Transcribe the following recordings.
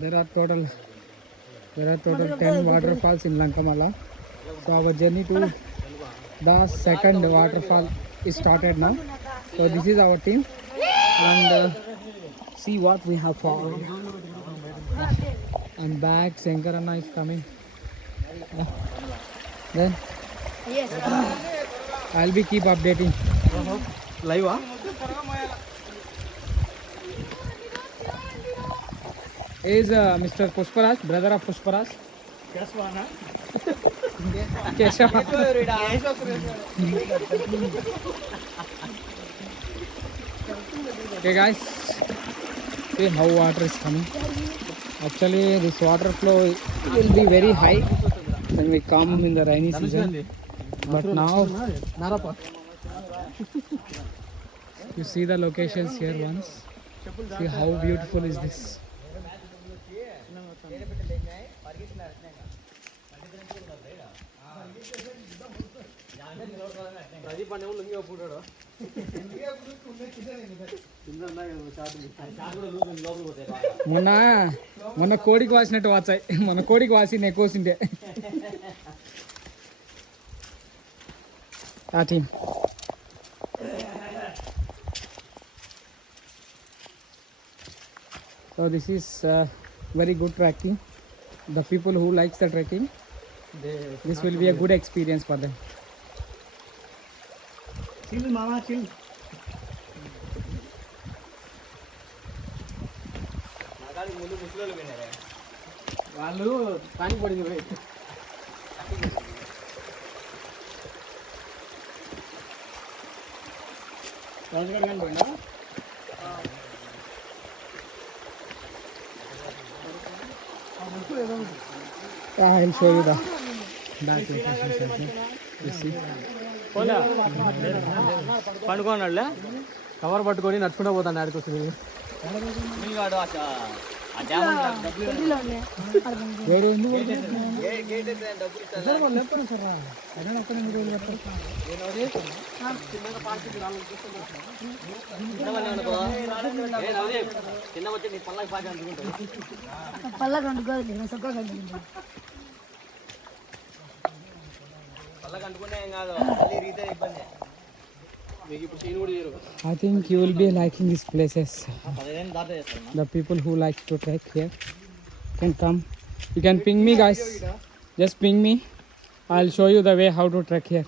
there are total 10 waterfalls in Lankamala. So our journey to the second waterfall is started now. So this is our team, and see what we have found. And back, Sankarana is coming. Then Yes. I'll be keep updating. Live, huh? Is Mr. Pushparaj, brother of Pushparaj. Keshava. Okay guys, see how water is coming. Actually this water flow will be very high when we come in the rainy season. But now you see the locations here once. See how beautiful is this. మొన్న కోడికి వాసినట్టు వాచాయి మన కోడికి వాసి నెక్కోసిండే ఆ team. So this is very good trekking. The people who likes the trekking, this will be a good experience for them. Chill, mama, chill. వాళ్ళు పానీ పడింది పోయి I'll show you the back locations also. You see. పండుకోనాడులే cover పట్టుకొని నడుచుకుంటూ పోతాను ఆడికి వస్తుంది. వేరే ఎందుకు I think you will be liking these places. The people who like to trek here can come. You can ping me guys. Just ping me. I'll show you the way how to trek here.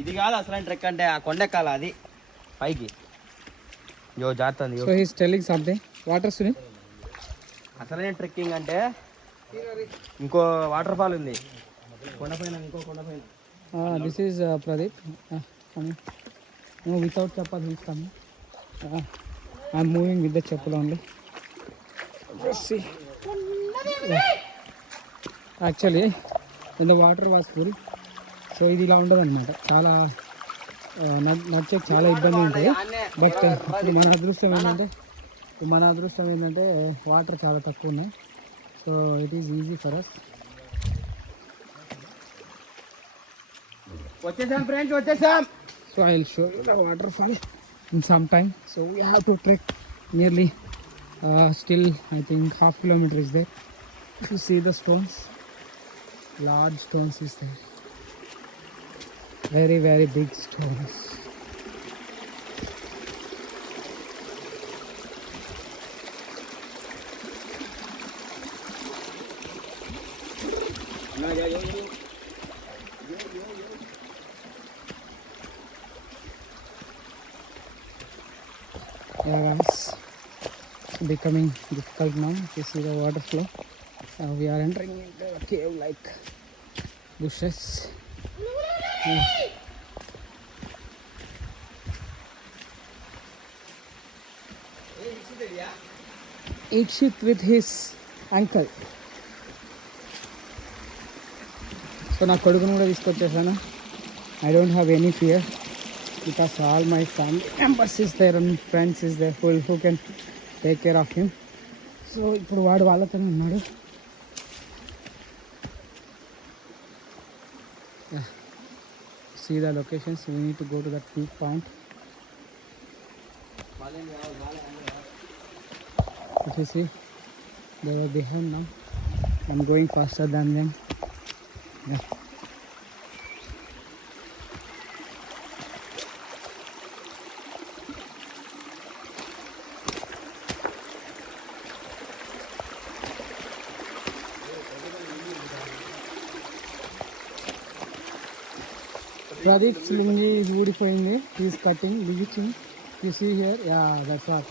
ఇది కాదు అసలు ట్రెక్ అంటే ఆ కొండెక్కాల అది పైకి యో జారుతుంది. So he's telling something. Water Sunil. అసలైన ట్రెక్కింగ్ అంటే ఇంకో వాటర్ ఫాల్ ఉంది కొండపైన, ఇంకో కొండపైన. This is Pradeep. Coming. No, without chappal he is coming. I'm moving with the chappal only. Just see. Actually, when the water was full, so ఇది ఇలా ఉండదు అనమాట. చాలా నడిచే చాలా ఇబ్బంది ఉంటుంది. బట్ ఇప్పుడు మన అదృష్టం ఏంటంటే వాటర్ చాలా తక్కువ ఉన్నాయి. So it is easy for us. వచ్చేసాం ఫ్రెండ్స్, వచ్చేసాం. So I'll show you the waterfall in some time. So we have to trek nearly still I think half kilometer is there. You see the stones, large stones is there, very very big stones. Yeah guys, becoming difficult now to see the water flow. We are entering into a cave like bushes. Ikshit with his uncle. So నా కొడుకును కూడా తీసుకొచ్చేసాను. I don't have any fear because all my family members is there and friends is there who can take care of him. So ఇప్పుడు వాడు వాళ్ళతోనే ఉన్నాడు. See the locations. We need to go to that peak point. If you see They were behind now. I'm going faster than them. Yeah. Pradeep's lungi is ఊడిపోయింది. He is cutting, bleaching. You see here? Yeah, that's what.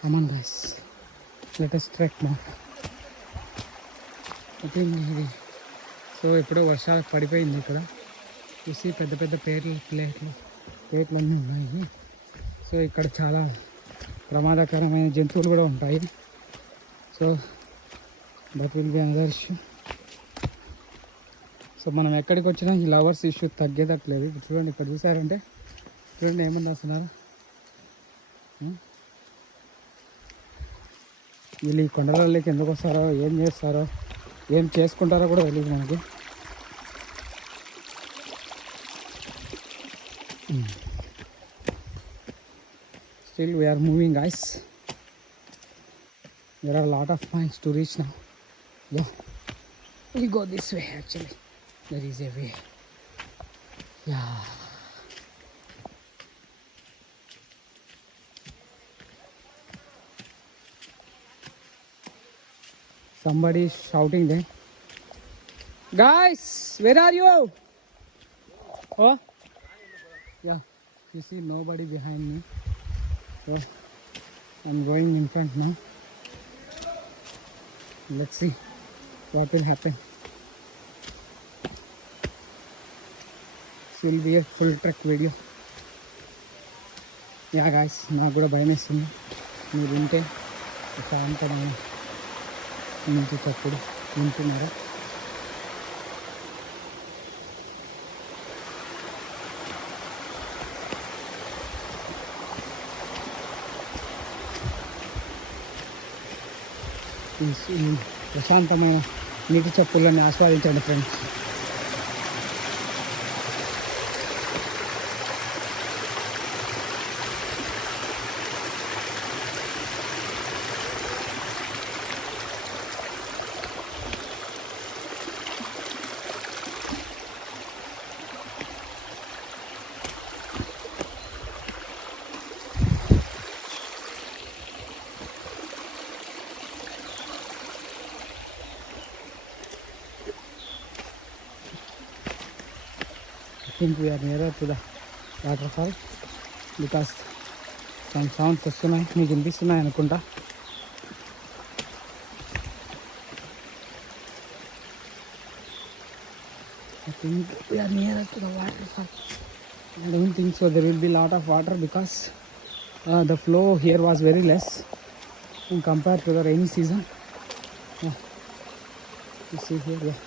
Come on guys, let us trek now. ఇది సో ఇప్పుడు వర్షాలు పడిపోయింది ఇక్కడ. చూసి పెద్ద పెద్ద ప్లేట్లు అన్నీ ఉన్నాయి. సో ఇక్కడ చాలా ప్రమాదకరమైన జంతువులు కూడా ఉంటాయి. So that will be another issue. So మనం ఎక్కడికి వచ్చినా ఈ లవర్స్ ఇష్యూ తగ్గేటట్లేదు. ఇప్పుడు చూడండి, ఇక్కడ చూసారంటే చూడండి ఏమని రాస్తున్నారు. వీళ్ళు ఈ కొండలలోకి ఎందుకు వస్తారో, ఏం చేస్తారో, ఏం చేసుకుంటారో కూడా తెలియదు మనకి. Still we are moving guys. There are a lot of points to reach now. Yeah, we go this way actually. There is a way. Yeah. Somebody is shouting there. Guys, where are you? Oh, yeah. You see nobody behind me. So I'm going in front now. Let's see what will happen. This will be a full trek video. Yeah guys, నాకు కూడా భయం వేస్తుంది. మీరు వింటే ప్రశాంతమైన నుంచి తప్పుడు వింటున్నారా? ఈ ప్రశాంతమైన నీటి చప్పులను ఆస్వాదించండి friends. I think we are nearer to the waterfall because some sounds వస్తున్నాయి. మీకు వినిపిస్తున్నాయి అనుకుంటా. I think we are nearer to the waterfall. I don't think so there will be lot of water because the flow here was very less in compared to the rainy season. You see here, yeah.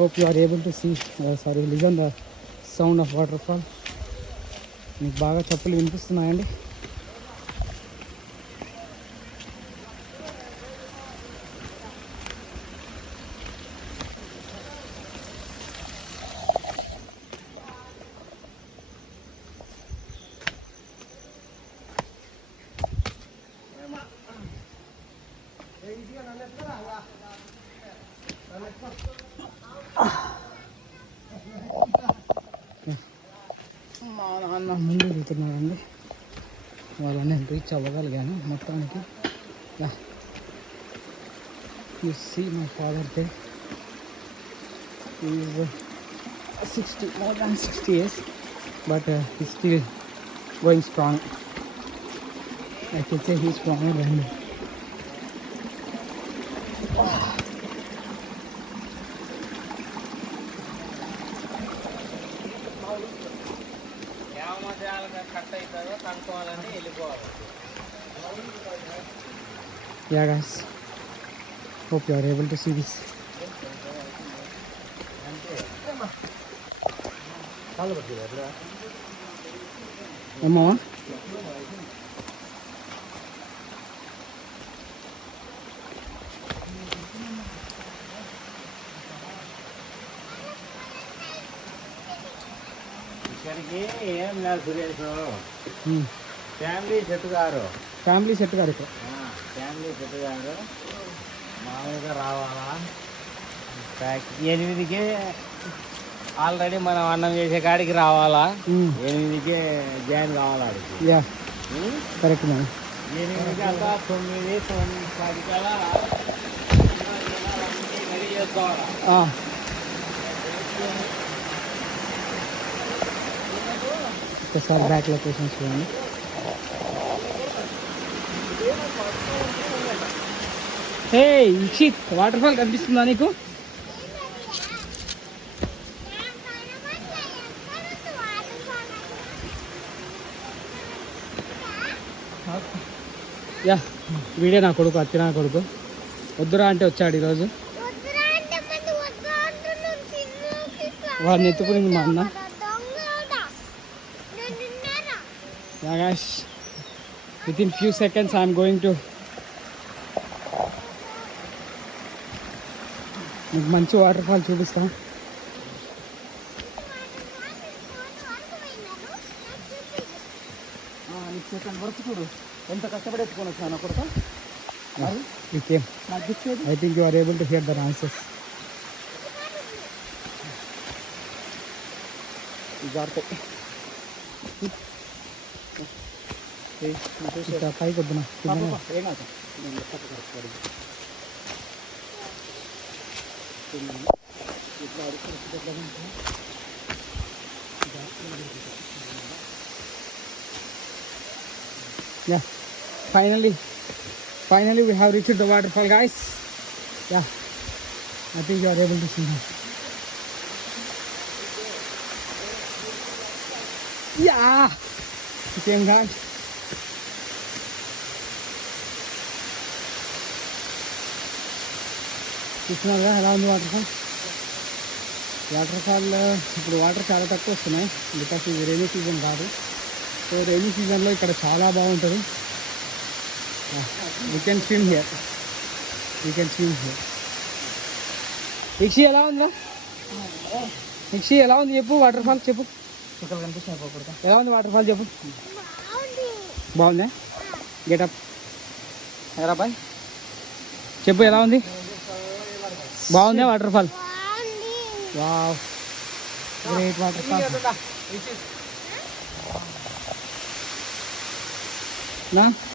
Hope you are able to see, listen the sound of waterfall. మీకు బాగా చప్పులు వినిపిస్తున్నాయండి. మా నాన్న ముందు దిగుతున్నారండి. వాళ్ళని reach అవ్వగలిగాను మొత్తానికి. You see my father they is 60 more than 60 years but he's still going strong. I could say he's stronger than me. Yeah guys, hope you are able to see this. అమ్మా ఇక్కడికి ఏం లేదు Suresh, family set గారు family set గారు ఇక్కడ family set గారు మామూలుగా రావాలా 8కి ఆల్రెడీ మనం అన్నం చేసే కాడికి రావాలా, 8కే జాయిన్ కావాలి ఆడికి. Yeah correct madam. 8కి అంతా 9, 10 కల్లా రెడీ చేసుకోవాలా. ఒకసారి బ్యాక్ లొకేషన్స్ చూడండి. హే ఇక్షిత్, వాటర్ ఫాల్ కనిపిస్తుందా నీకు? యా వీడే నా కొడుకు, అత్తి నా కొడుకు. వద్దురా అంటే వచ్చాడు ఈరోజు. వాడిని ఎత్తుకునింది మా అన్న. Yeah guys, within few seconds I'm going to మీకు మంచి వాటర్ ఫాల్ చూపిస్తాం. సెకండ్ వరకు చూడు ఎంత కష్టపడి ఎత్తుకొని వచ్చాను అక్కడ. I think you are able to hear the answers. పైకి వద్దునా yeah, finally we have reached the waterfall guys. Yeah, I think you are able to see now. Yeah, you came guys. చూస్తున్నారుగా ఎలా ఉంది వాటర్ ఫాల్. వాటర్ ఫాల్ ఇప్పుడు water చాలా తక్కువ వస్తున్నాయి, because ఇది రైనీ సీజన్ కాదు. సో రైనీ సీజన్లో ఇక్కడ చాలా బాగుంటుంది. You can swim here. Ikshi ఎలా ఉందా? ఇక్షి ఎలా ఉంది చెప్పు, వాటర్ ఫాల్ చెప్పు. ఇక్కడ కనిపిస్తున్నాయి పోకూడదు. ఎలా ఉంది వాటర్ ఫాల్ చెప్పు. బాగుందా? గెటప్ ఎరా బాయ్ చెప్పు ఎలా ఉంది? బాగుందా water fall? Wow, great water fall. నా